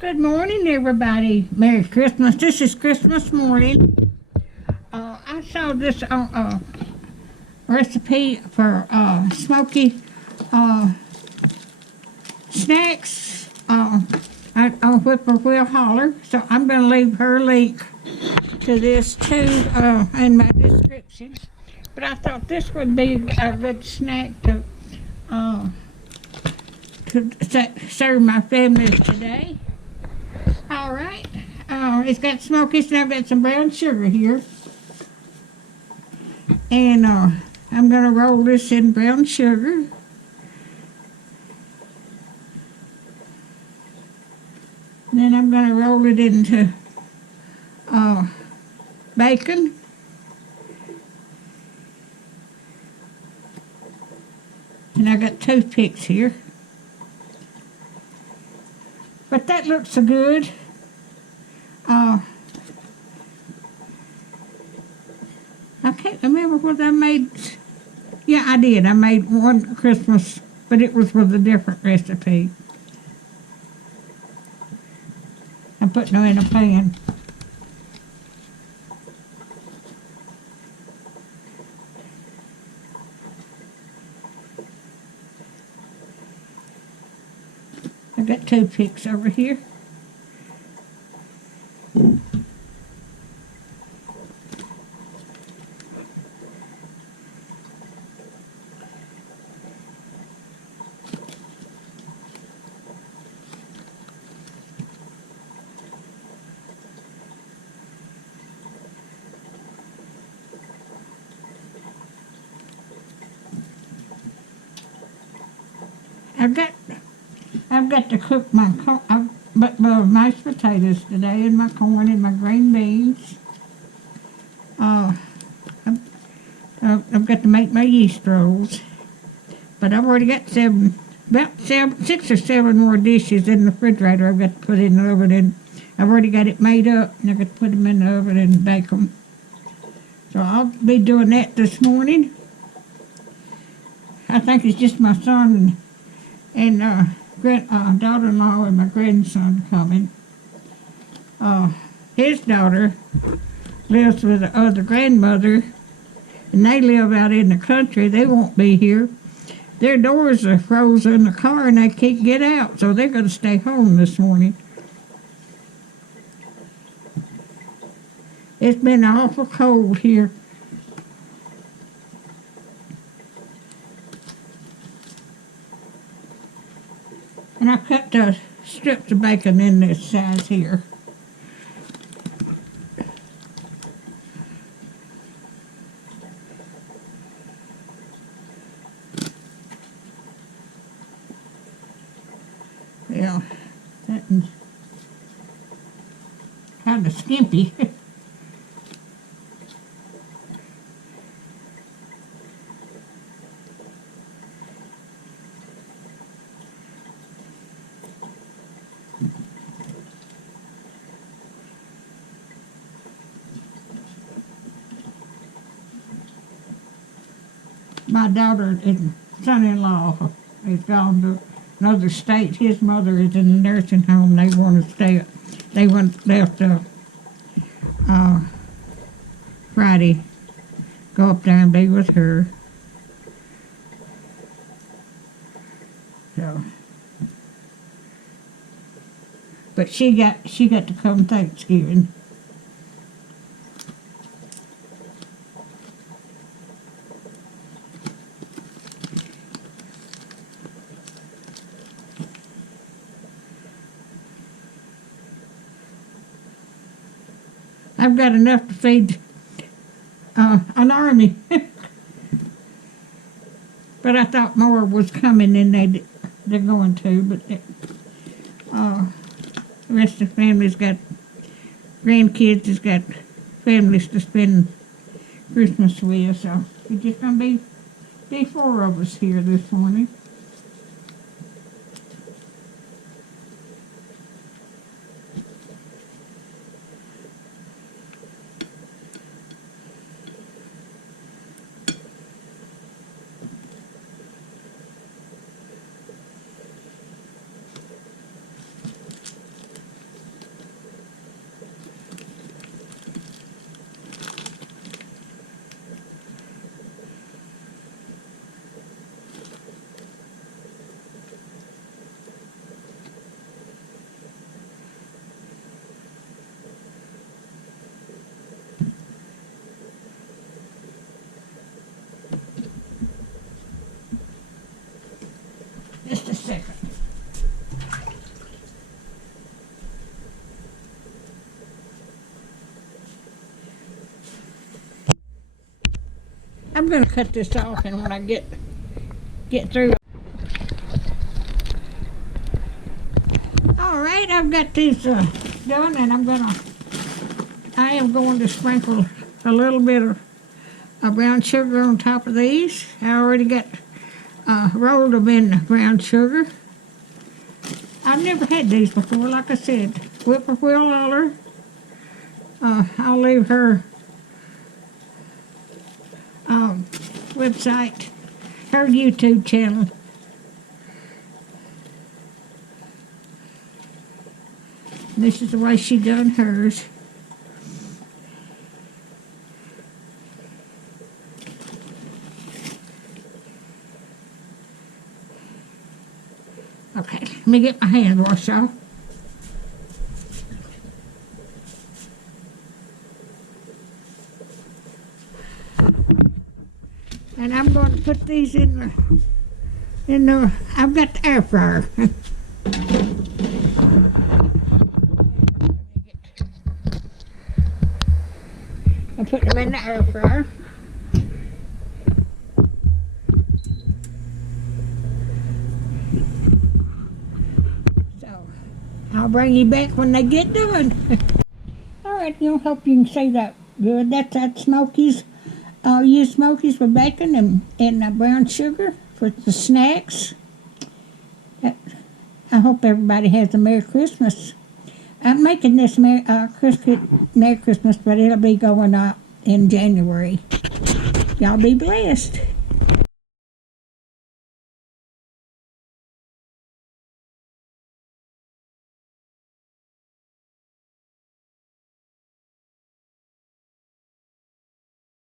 Good morning, everybody. Merry Christmas. This is Christmas morning. I saw this recipe for smoky snacks on Whippoorwill Holler. So I'm going to leave her link to this too in my description. But I thought this would be a good snack uh, to serve my family today. All right. It's got smokies and I've got some brown sugar here. And I'm going to roll this in brown sugar. And then I'm going to roll it into bacon. And I got toothpicks here. But that looks so good. I can't remember what I made. Yeah, I did. I made one Christmas, but it was with a different recipe. I'm putting them in a pan. I got toothpicks over here. I've got to cook my mashed potatoes today and my corn and my green beans. I've got to make my yeast rolls, but I've already got about 6 or 7 more dishes in the refrigerator I've got to put in the oven, and I've already got it made up, and I've got to put them in the oven and bake them. So I'll be doing that this morning. I think it's just my son and daughter-in-law and my grandson coming. His daughter lives with the other grandmother, and they live out in the country. They won't be here. Their doors are frozen in the car, and they can't get out, so they're going to stay home this morning. It's been awful cold here. And I cut the strips of bacon in this size here. Yeah, that one's kind of skimpy. My daughter and son-in-law is gone to another state. His mother is in the nursing home. They want to stay. They left Friday. Go up there and be with her. So, but she got to come Thanksgiving. I've got enough to feed an army. But I thought more was coming than they're going to. But the rest of the family's got grandkids, has got families to spend Christmas with. So it's just going to be 4 of us here this morning. I'm gonna cut this off, and when I get through. All right, I've got these done, and I am going to sprinkle a little bit of brown sugar on top of these. I already got rolled them in brown sugar. I've never had these before, like I said. Whippoorwill Lawler. I'll leave her website, her YouTube channel. This is the way she done hers. Okay, let me get my hand washed off. And I'm going to put these in the, I've got the air fryer. I put them in the air fryer. So, I'll bring you back when they get done. All right, I hope you can see that good. That's that Smokies. Use Smokies with bacon and brown sugar for the snacks. I hope everybody has a Merry Christmas. I'm making this Merry Christmas, but it'll be going out in January. Y'all be blessed.